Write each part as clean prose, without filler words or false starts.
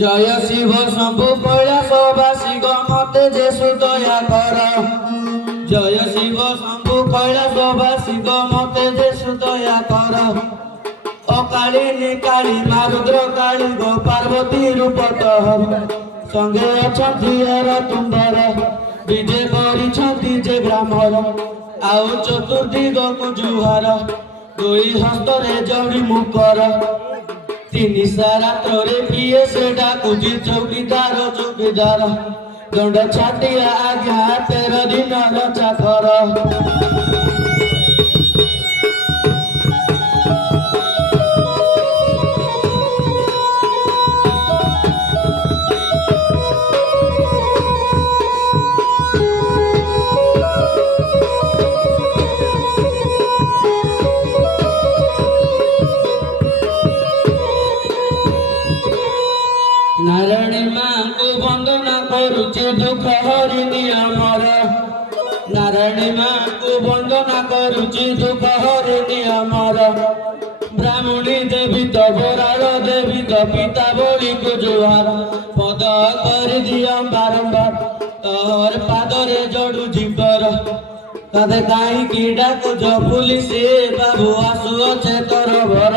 জয় শিব শম্ভু কৈলাসবাসী মতে যেসু দয়া কর জয় শিব শম্ভু কৈলাসবাসী মতে যেসু দয়া কর অকালিনী কালী মা রুদ্র কালী গো পার্বতী রূপ তহ সঙ্গে অଛନ୍ତି হর ତୁମ୍ଭର ବିଜେ କରିଛନ୍ତି ଯେ ଗ୍ରାମର ଆଉ ଚତୁର୍ଦିଗକୁ ଜୁହାର ଦୁଇ ହସ୍ତରେ ଯୋଡ଼ି ମୁକର ତିନି ରାତ୍ରରେ କିଏ ସେ ଡାକୁଛି ଚୌକିଦାର ଚୌକିଦାର ଦଣ୍ଡ ଛାଟିଆ ଆଜ୍ଞା 13 ଦିନର ଚାକର নারায়ণী মাଙ୍କୁ বন্দনা କରୁଛି ଦୁଃଖ ହରିଣୀ ଆମର ନାରାୟଣୀ ମାଙ୍କୁ ବନ୍ଦନା କରୁଛି ଦୁଃଖ ହରିଣୀ ଆମର ବ୍ରାହ୍ମଣୀ ଦେବୀ ତ ବରାଳ ଦେବୀ ତ ପିତା ବଳିକୁ ଜୁହାର ପଦ କରିଦିଅ ବାରମ୍ବାର ତୋର ପାଦରେ ଯୋଡୁ ଜୀବର ତତେ କାହିଁକି ଡାକୁଛ ପୁଲିସ ବାବୁ ଆସୁଅଛେ ତୋର ଭର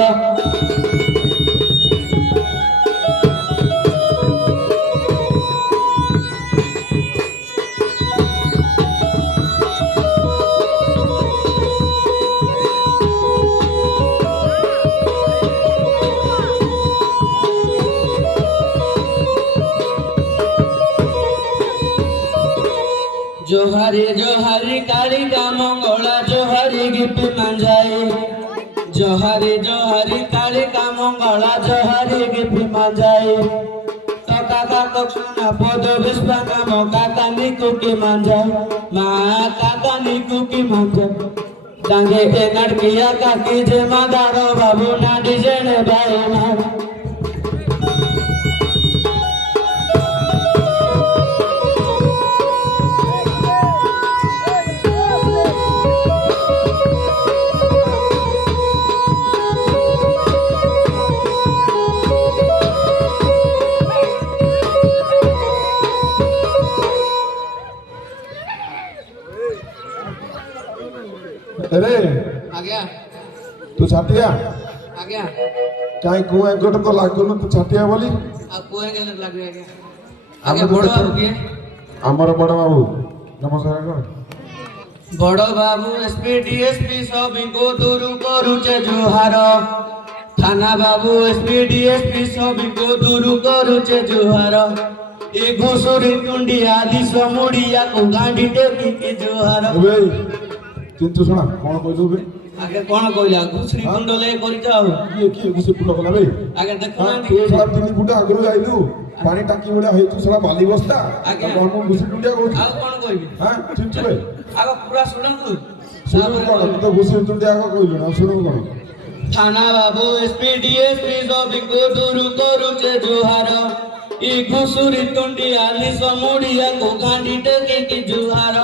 जोहारी जोहारी कालिका मंगला जोहारी गिपी मांझाई जोहारी जोहारी कालिका मंगला जोहारी गिपी मांझाई तो काका कक्षना पद विश्वाका मो काका निकुकी मांझा माँ काका निकुकी मांझा डांगे एनड़ किया काकी जे मादारो बाबू नाडी जेने भाई मार अरे आज्ञा तू छाटिया आज्ञा काई कुआ गोट तो लागुन तू छाटिया बोली आ कोए के लागबे आज्ञा आज्ञा बड़ बाबू के हमर बड़ बाबू नमस्कार कर बड़ बाबू एसपी डीएसपी सभी को दूर करूचे जुहार थाना बाबू एसपी डीएसपी सभी को दूर करूचे जुहार ए घुसुरी टुंडी आदि समुड़िया को गांडी टेकी के जुहार ए चिंतु सुना कोन कहलु बे आगे कोन कहला घुसुरी कुंडले करि जाओ ये घुसुरी कुंड कला बे आगे देखो ना तू साला 3 फुट आगरो जाइलु पानी टाकी बडा हे तू साला बाली बस्ता कोन घुसुरी कुंडिया कहू आ कोन कहबी हां चिंतु बे आगे पूरा सुनंतु सुनु कोन तो घुसुरी कुंडिया कहलु ना सुनु कोन थाना बाबू एसपी डीएसपी सभी को दूर करूचे जुहार ई घुसुरी टुंडी आली समुड़िया को गांडी टेकी की जुहार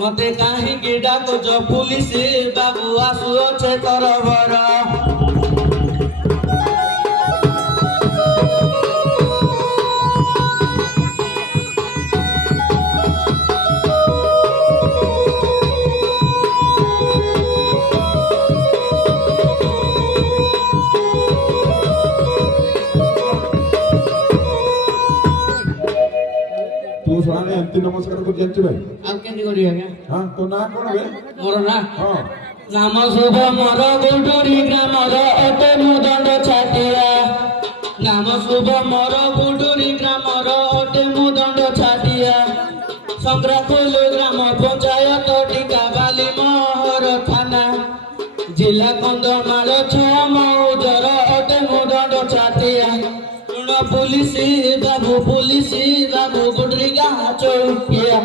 मते काहिंकी डाकुछ पुलिस बाबू आसुअछे तोर भर तू सुनाने अंतिम नमस्कार को जानछ भाई अब केंदी करी आज्ञा हां तो ना कोन बे मोर ना हां नाम शुभ मोर गुडुरी ग्रामर अटे मुदंड छाटिया नाम शुभ मोर गुडुरी ग्रामर अटे मुदंड छाटिया संग्राफुल ग्राम पंचायत टीका बाली महर थाना जिला कंधमाल 6 मौजर अटे मुदंड छाटिया पुलिस बाबू गुडरी गाँ चौकिया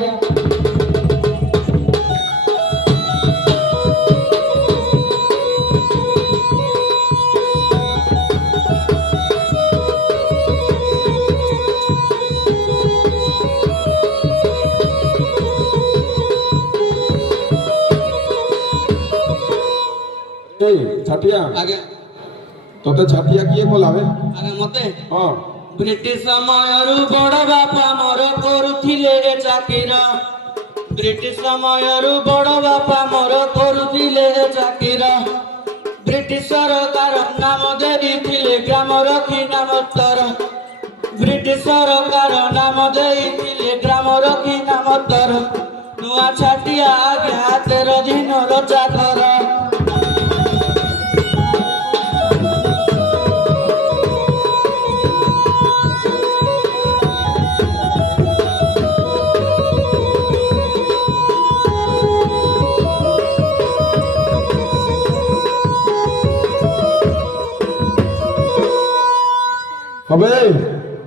ए छाटिया आगे तोते छाटिया किए बोलावे आगे मते हां ବ୍ରିଟିଶ ସମୟରୁ ବଡ଼ ବାପା ମୋର କରୁଥିଲେ ଚାକିର ବ୍ରିଟିଶ ସମୟରୁ ବଡ଼ ବାପା ମୋର କରୁଥିଲେ ଚାକିର ବ୍ରିଟିଶ ସରକାର ନାମ ଦେଇଥିଲେ ଗ୍ରାମ ରଖି ନାମୋତ୍ତର ବ୍ରିଟିଶ ସରକାର ନାମ ଦେଇଥିଲେ ଗ୍ରାମ ରଖି ନାମୋତ୍ତର ନୂଆ ଛାଟିଆ ଆଜ୍ଞା 13 ଦିନର ଚାକର হবে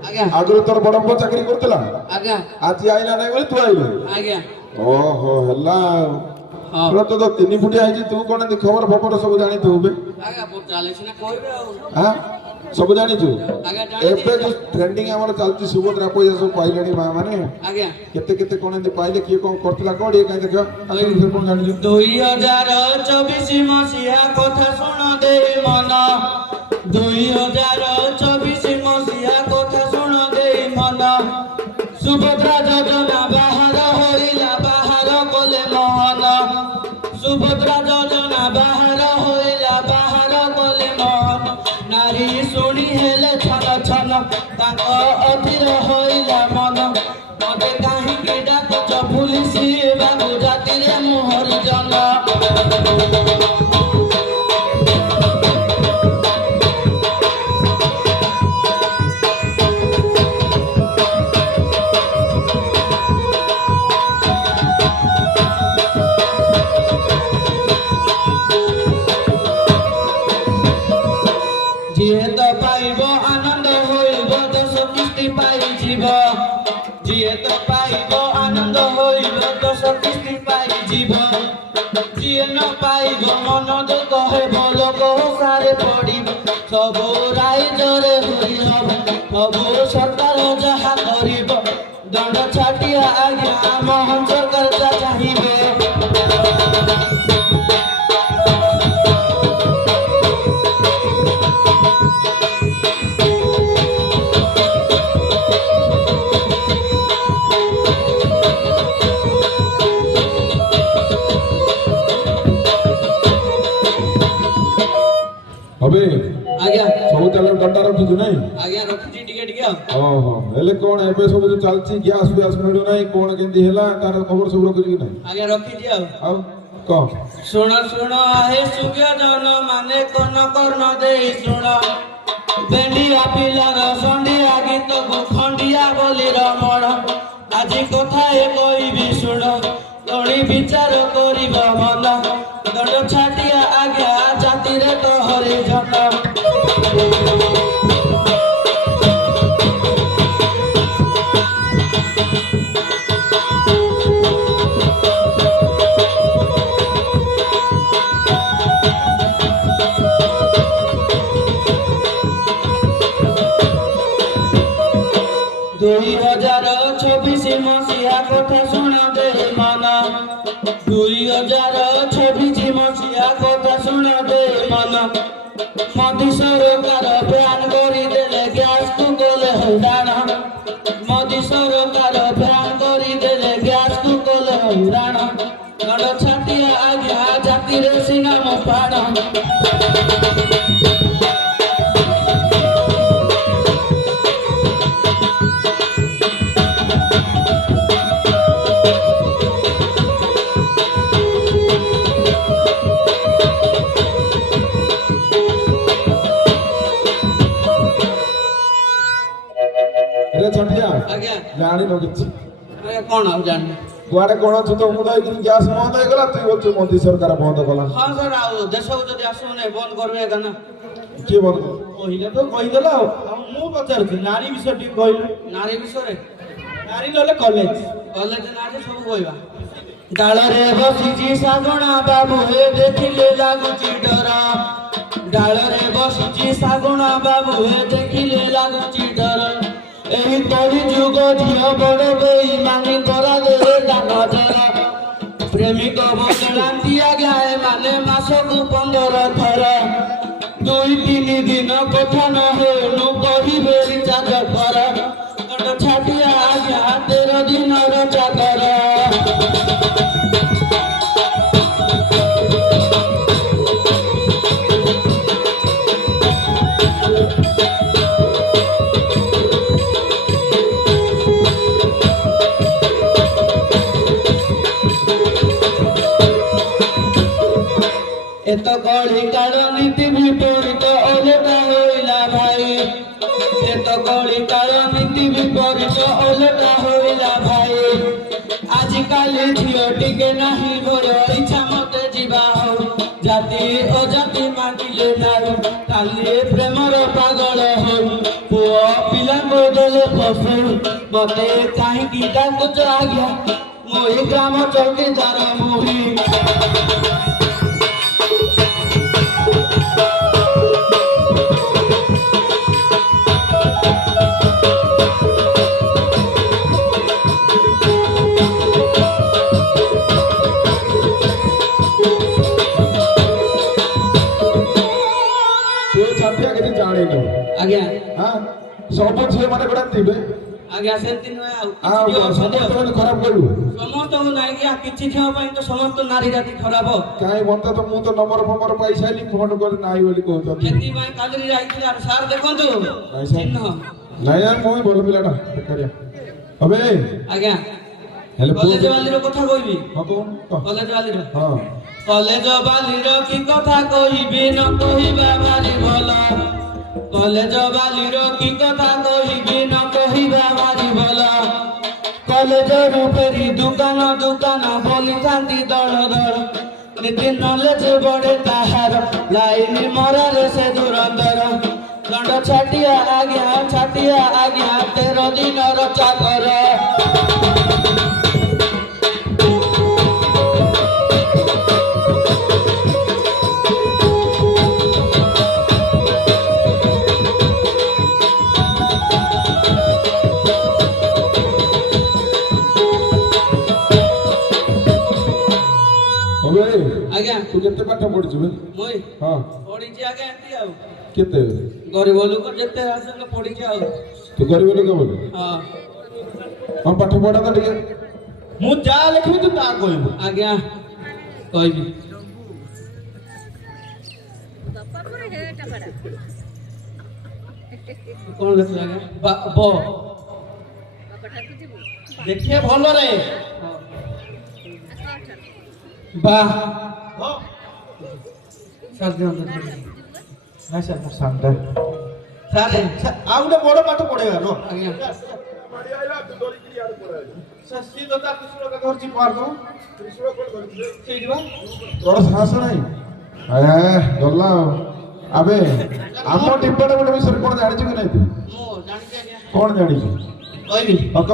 ଆଜ୍ଞା ଆଗରୁ ତୋର ବଡ ପୁଅ ଚାକିରି କରୁଥିଲା ଆଜ୍ଞା ଆଜି ଆଇଲା ନାଇଁ ବୋଲି ତୁ ଆଇଲୁ ଆଜ୍ଞା ଓହୋ ହେଲା ହଁ ପୁରା ତ 3 ଫୁଟିଆ ହେଇଛି ତୁ କଣ ଏମିତି ଖବର ଫବର ସବୁ ଜାଣିଥିବୁ ବେ ଆଜ୍ଞା ଚାଲିଛି ନା କହିବେ ଆଉ ହଁ ସବୁ ଜାଣିଛୁ ଆଜ୍ଞା ଏବେ ଯୋଉ ଟ୍ରେଣ୍ଡିଂ ଆମର ଚାଲିଛି ସୁଭଦ୍ରା ପଇସା ସବୁ ପାଇଲେଣି ମା ମାନେ ଆଜ୍ଞା କେତେ କେତେ କଣ ଏମିତି ପାଇଲେ କିଏ କଣ କରିଥିଲା କଣ ଟିକେ କାହିଁ ଦେଖିବା ତାଙ୍କ ବିଷୟରେ କଣ ଜାଣିଛୁ 2024 ମସିହା କଥା ଶୁଣ ଦେଇ ମନ 2024 ମସିହା କଥା ଶୁଣ ଦେଇ ମନ ସୁଭଦ୍ରା ଯୋଜନା ବାହାର ହୋଇଲା ବାହାର କଲେ ମୋହନ ସୁଭଦ୍ରା ଯୋଜନା ବାହାର ହୋଇଲା ବାହାର କଲେ ମୋହନ ନାରୀ ଶୁଣି ହେଲେ ଛନ ଛନ ତାଙ୍କ ଅଧୀର ହୋଇଲା ମନ ମତେ କାହିଁକି ଡାକୁଛ ପୁଲିସ ବାବୁ ଜାତିରେ ମୁଁ ହରିଜନ ଯିଏ ତ ପାଇବ ଆନନ୍ଦ ହୋଇବ ଦଶ କିସ୍ତି ପାଇଯିବ ଯିଏ ତ ପାଇବ ଆନନ୍ଦ ହୋଇବ ଦଶ କିସ୍ତି ପାଇଯିବ ଯିଏ ନ ପାଇବ ମନ ଦୁଃଖ ହେବ ଲୋକ ସାରେ ପଡ଼ିବ ସବୁ ରାଇଜରେ ହୋଇ ହବ ସବୁ ସରକାର ଯାହା କରିବ ଦଣ୍ଡ ଛାଟିଆ ଆଜ୍ଞା ମୋହନ ସରକାର ଯାହା ଚାହିଁବେ হবে ଆଜ୍ଞା ସବୁ ଚାଲ ଡଣ୍ଡା ରଖିଛୁ ନାଇଁ ଆଜ୍ଞା ରଖିଛି ଟିକେ ଟିକେ ଆଉ ଓହୋ ହେଲେ କଣ ଏବେ ସବୁ ଯୋଉ ଚାଲିଛି ଗ୍ୟାସ ଫ୍ୟାସ ମିଳୁନାହିଁ କଣ କେମିତି ହେଲା ତାର ଖବର ସବୁ ରଖୁଛୁ କି ନାହିଁ ଆଜ୍ଞା ରଖିଛି ଆଉ କହ ଶୁଣ ଶୁଣ ଆହେ ସୁଜ୍ଞଜନ ମାନେ କର୍ଣ୍ଣ କର୍ଣ୍ଣ ଦେଇ ଶୁଣ ବେଣ୍ଡିଆ ପିଲାର ସଣ୍ଡିଆ ଗୀତକୁ ଖଣ୍ଡିଆ ବୋଲି ରମଣ ଆଜି କଥାଏ କହିବି ଶୁଣ ତଣି ବିଚାର କରିବ ମନ ଦଣ୍ଡ ଛାଟିଆ ଆଜ୍ଞା ଜାତିରେ ତ ହରିଜନ ଦୁଇ 2024 ମସିହା କଥା ଶୁଣ ଦେ ମନ 2026 ମସିହା କଥା ଶୁଣ ଦେ ମନ ମୋଦି ସରକାର ବ୍ୟାନ କରିଦେଲେ ଗ୍ୟାସକୁ କଲେ ହଇରାଣ ମୋଦି ସରକାର ବ୍ୟାନ କରିଦେଲେ ଗ୍ୟାସକୁ କଲେ ହଇରାଣ ଦଣ୍ଡ ଛାଟିଆ ଆଜ୍ଞା ଜାତିରେ ସିନା ମୋ ପ୍ରାଣ ରେ ଛଟିଆ ଆଜ୍ଞା ଜାଣିନ କିଛି କଣ ଆଉ ଜାଣିନି କୁଆଡେ କଣ ଅଛୁ ତ ମୁଁ ଯାଇକି ଗ୍ୟାସ ବନ୍ଦ ହେଇଗଲା ତୁଇ ବଲଛୁ ମୋଦି ସରକାର ବନ୍ଦ କଲା ହଁ ସାର୍ ଆଉ ଦେଶକୁ ଯଦି ଆସିବନି ବନ୍ଦ କରିବେ ଏକା ନା କିଏ ବନ୍ଦ କଲା କହିଲେ ତ କହିଦେଲା ଆଉ ମୁଁ ପଚାରୁଛି ନାରୀ ବିଷୟ ଟିକେ କହିଲୁ ନାରୀ ବିଷୟରେ ନାରୀ ନହେଲେ କଲେଜ କଲେଜ ନାରୀ ସବୁ କହିବା ଡାଳରେ ବସିଛି ଶାଗୁଣା ବାବୁ ହେ ଦେଖିଲେ ଲାଗୁଛି ଡର ଡାଳରେ ବସିଛି ଶାଗୁଣା ବାବୁ ହେ ଦେଖିଲେ ଲାଗୁଛି ଡର ଏହି କଳି ଯୁଗ ଝିଅ ବଡ ବେଇମାନି କରାଦେଲେ ଦାନ ଜର ପ୍ରେମିକ ବଦଳାନ୍ତି ଆଜ୍ଞା ଏମାନେ ମାସକୁ 15 ଥର ଦୁଇ ତିନି ଦିନ କଥା ନ ହେଉନୁ କହିବେ ରିଚାର୍ଜ କର ଗଣ୍ଡ ଛାଟିଆ ଆଜ୍ଞା 13 ଦିନର ଚାକର এত কড়ি কারণ নীতি বিপরীত ওলটা হইলা ভাই এত কড়ি কারণ নীতি বিপরীত ওলটা হইলা ভাই আজকালি ঝিও টিকে নাহি ভয় ইচ্ছা মতে ଯିବା হও জাতি ও জাতি মাগিলে নাই কালি প্রেমর পাগল হই পুଅ ପିଲାଙ୍କୁ ଦେଲେ ଫସୁ ମତେ କାହିଁକି ଡାକୁଛ ଆଜ୍ଞା ମୁଁ ଏ ଗ୍ରାମ ଚୌକିଦାର ମୁହିଁ ଆଜ୍ଞା ହଁ ସବୁ ଝିଅ ମାନେ ଗୋଟେ ଥିବେ ଆଜ୍ଞା ସେମିତି ନୁହେଁ ଆଉ ସମସ୍ତଙ୍କୁ ଖରାପ କରିବୁ ସମସ୍ତଙ୍କୁ ନାଇଁ କି କିଛି ଝିଅ ପାଇଁ ତ ସମସ୍ତ ନାରୀ ଜାତି ଖରାପ କାହିଁ ମତେ ତ ମୁଁ ତ ନମ୍ବର ଫମ୍ବର ପାଇସାଇଲି ଫୋନ କରି ନାଇଁ ବୋଲି କହୁଛନ୍ତି ସେଥିପାଇଁ କାଲି ଯାଇଥିଲି ଆଉ ସାର୍ ଦେଖନ୍ତୁ ଚିହ୍ନ ନାଇଁ ମୁଁ ଭଲ ପିଲାଟା ବେକାରିଆ ଏବେ ଆଜ୍ଞା ହେଲେ କଲେଜ ବାଲିର କଥା କହିବି ହଁ କହୁନ କଲେଜ ବାଲିର ହଁ କଲେଜ ବାଲିର କି କଥା କହିବି ନ କହିବା ଭାରି ଭଲ কলেজ বালির কি কথা কহিবি ন কহিবা ভারি ভাল কলেজর ফেরি দোকান দোকান বলি থাকি দল দল নীতি নলেজ বড়ে তাহার লাইন মরারে সে ধুরন্ধর দণ্ড ছাটিয়া আজ্ঞা 13 দিনর চাকর ଆଜ୍ଞା ତୁ କେତେ ପାଠ ପଢିଛୁ ବେ ମୁଇ ହଁ ପଢିଛି ଆଜ୍ଞା ଏମିତି ଆଉ କେତେ ଗରିବ ଲୋକ ଯେତେ ଆସେ ପଢିଛି ଆଉ ତୁ ଗରିବ ଲୋକ ବୋଲି ହଁ ହଁ ପାଠ ପଢା ତ ଟିକେ ମୁଁ ଯାହା ଲେଖିବି ତୁ ତାହା କହିବୁ ଆଜ୍ଞା କହିବି କଣ ଲେଖିବ ଆଜ୍ଞା ବ ଦେଖିଏ ଭଲରେ ବା ହଁ ସାର୍ ଦିଅନ୍ତୁ ନାଇଁ ସାର୍ ମୋ ସାଙ୍ଗଟା ସାର୍ ଆଉ ଗୋଟେ ବଡ ପାଠ ପଢେଇବା ନ ଆଜ୍ଞା ସାର୍ ସିଏ ତ ତାର କୃଷ୍ଣ କଥା ଧରିଛି ପାର ସେଇଠି ବା ତୋର ସାହସ ନାହିଁ ଗଲା ଆଉ ଆବେ ଆମ ଡିପାର୍ଟମେଣ୍ଟ ବିଷୟରେ କଣ ଜାଣିଛୁ କି ନାଇଁ ତୁ ମୁଁ ଜାଣିଛି ଆଜ୍ଞା କଣ ଜାଣିଛୁ କହିବି କହ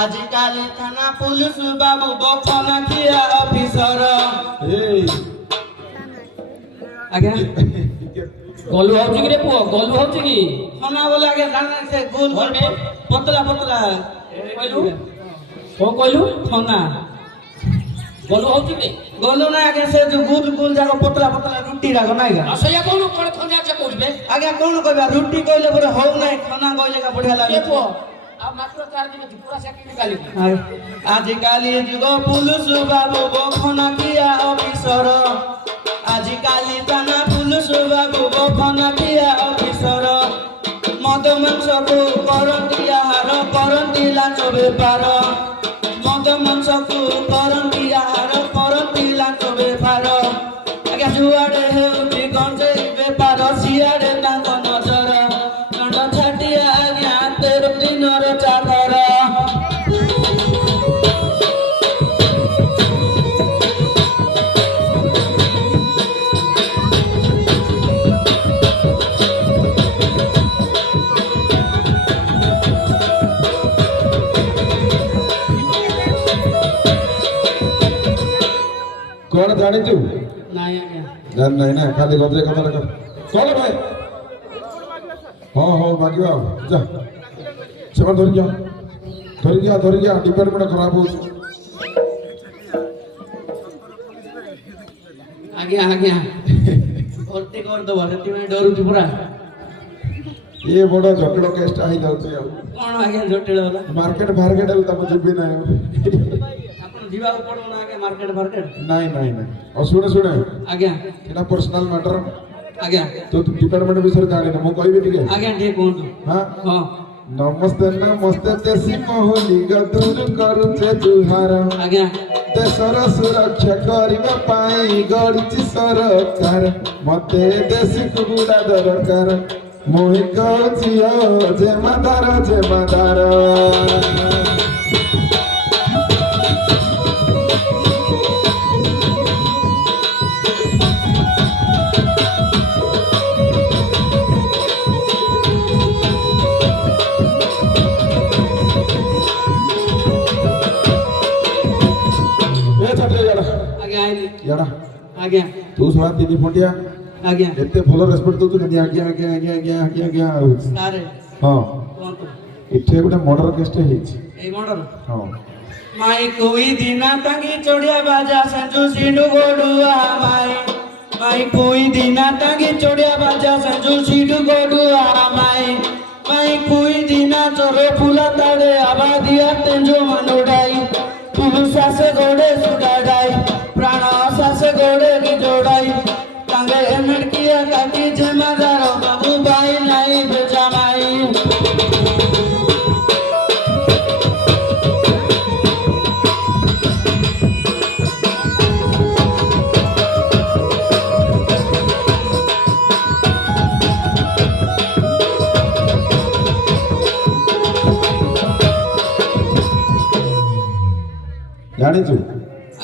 ଆଜିକାଲି ଥାନା ପୁଲିସ ବାବୁ ବକନା ଖିଆ ଅଫିସର ଆଜ୍ଞା ଗଲୁ ହଉଛି କି ରେ ପୁଅ ଗଲୁ ହଉଛି କି ଥାନା ବୋଲେ ଆଜ୍ଞା ଜାଣିନା ସେ ଗୋଲ ଗୋଲ ପତଲା ପତଲା କହିଲୁ କଣ କହିଲୁ ଥାନା ଗଲୁ ହଉଛି କି ଗଲୁ ନା ଆଜ୍ଞା ସେ ଯୋଉ ଗୋଲ ଗୋଲ ଯାକ ପତଲା ପତଲା ରୁଟି ଯାକ ନାଇଁ ଆଜ୍ଞା ସେଇଆ କଣ କଣ ଥାନା ଯେ କହୁଛେ ଆଜ୍ଞା କଣ କହିବା ରୁଟି କହିଲେ ପରେ ହଉ ନାହିଁ ଥାନା କହିଲେ କା ବଢିଆ ଲାଗେ ପୁଅ ଆଉ ମାତ୍ର 4 ଦିନ ପୁରା ସେକେଣ୍ଡ କାଲି ଆଜିକାଲି ଯୁଗ ପୁଲିସ ବାବୁ ବଖନା କିଆ ଅଫିସର ଆଜିକାଲି ଥାନା ପୁଲିସ ବାବୁ ବଖନା କିଆ ଅଫିସର ମଦ ମାଂସକୁ କରନ୍ତି ଆହାର କରନ୍ତି ଲାଞ୍ଚ ବେପାର ମଦ ମାଂସକୁ କରନ୍ତି ଆହାର କରନ୍ତି ଲାଞ୍ଚ ବେପାର ଆଜ୍ଞା ଯୁଆଡେ ହେଉଛି ଗଞ୍ଜେଇ ବେପାର ସିଆଡେ ତାଙ୍କ ନଜର ଦଣ୍ଡ ଛାଟିଆ ଆଜ୍ଞା 13 ଦିନର ଚାକର କଣ ଜାଣିଛୁ ନାଇଁ ଆଜ୍ଞା ଜାଣି ନାହିଁ ନା ଖାଲି ଗଜେ କଥା କଣ ଭାଇ ହଁ ହଉ ମାଗିବା ଆଉ ଯା ସେମାନେ ଧରିକି ଆ ଡିପାର୍ଟମେଣ୍ଟ ଖରାପ ହଉଛି ଆଜ୍ଞା ଆଜ୍ଞା ଭର୍ତ୍ତି କରିଦେବ ସେଥିପାଇଁ ଡରୁଛି ପୁରା। ଏ ବଡ଼ ଜଟିଳ କେସଟା ହେଇଯାଉଛି ଆଉ କଣ ଆଜ୍ଞା ଜଟିଳ ହେଲା? ମାର୍କେଟ ଫାର୍କେଟ ହେଲେ ତାକୁ ଯିବି ନାହିଁ ଆପଣ ଯିବାକୁ ପଡ଼ିବ ନା ଆଜ୍ଞା ମାର୍କେଟ ଫାର୍କେଟ? ନାଇଁ ନାଇଁ ନାଇଁ ଆଉ ଶୁଣେ ଶୁଣେ ଆଜ୍ଞା ଏଇଟା ପର୍ସନାଲ ମ୍ୟାଟର ଆଜ୍ଞା ତୁ ଡିପାର୍ଟମେଣ୍ଟ ବିଷୟରେ ଜାଣିନି ମୁଁ କହିବି ଟିକେ ଆଜ୍ଞା ଟିକେ କୁହନ୍ତୁ। ହଁ ହଁ ନମସ୍ତେ ନମସ୍ତେ ଦେଶୀ ମହୁଲି ଗଦୁର କରୁଛେ ଜୁହାର ଆଜ୍ଞା ଦେଶର ସୁରକ୍ଷା କରିବା ପାଇଁ ଗଢିଛି ସରକାର ମତେ ଦେଶୀ କୁକୁଡ଼ା ଦରକାର ମୁଇଁ କହୁଛି ଜେମାଦାର ଜେମାଦାର ଆଜ୍ଞା ଆଇଲି याडा ଆଜ୍ଞା तू सुना तीन फुटिया ଆଜ୍ଞା एते भलो रेस्पेक्ट दउतु आज्ञा आज्ञा आज्ञा आज्ञा आज्ञा आज्ञा आज्ञा ସାରେ हां କୁହନ୍ତୁ। इथे गोटे मर्डर केसटे हेछि ଏଇ ମର୍ଡର हां ମାଇ କୋଇ ଦିନା ତାଙ୍ଗି ଚଢିଆ ବାଜା ସଞ୍ଜୁ ସିଣ୍ଡୁ ଗୋଡୁଆ ମାଇ କୋଇ ଦିନା ତାଙ୍ଗି ଚଢିଆ ବାଜା ସଞ୍ଜୁ ସିଣ୍ଡୁ ଗୋଡୁଆ ମାଇ କୋଇ ଦିନା ଚୋର ফুলা তাড়ে আবাদিয়া তেঞ্জো মানুডাই পুরু শাসে গোড়ে সুডাডাই প্রাণ শাসে গোড়ে কি জোড়াই তাঙ্গে এমড়কিয়া কাকি জমাদার বাবু ভাই নাই বেজামাই जानी छु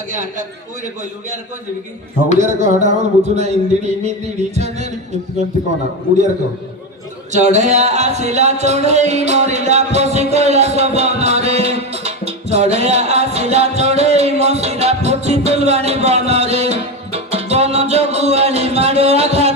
ଆଜ୍ଞା ଏଟା କୋଇରେ କହିଲି ଓଡ଼ିଆରେ କହିଦେବି କି? हां उडिया रे कहडा हम बुझु ना इंदिडी इमिदिडी छने इंति कंति कोना उडिया रे कह ଚଢେୟା ଆସିଲା ଚଢେଇ ମରିଲା ପଶି କୈଳାସ ବନରେ ଚଢେୟା ଆସିଲା ଚଢେଇ ମସିଲା ପୋଛି ଫୁଲବାଣୀ ବନରେ ବନ ଜଗୁଆଳି ମାଡ଼ ଆଘାତ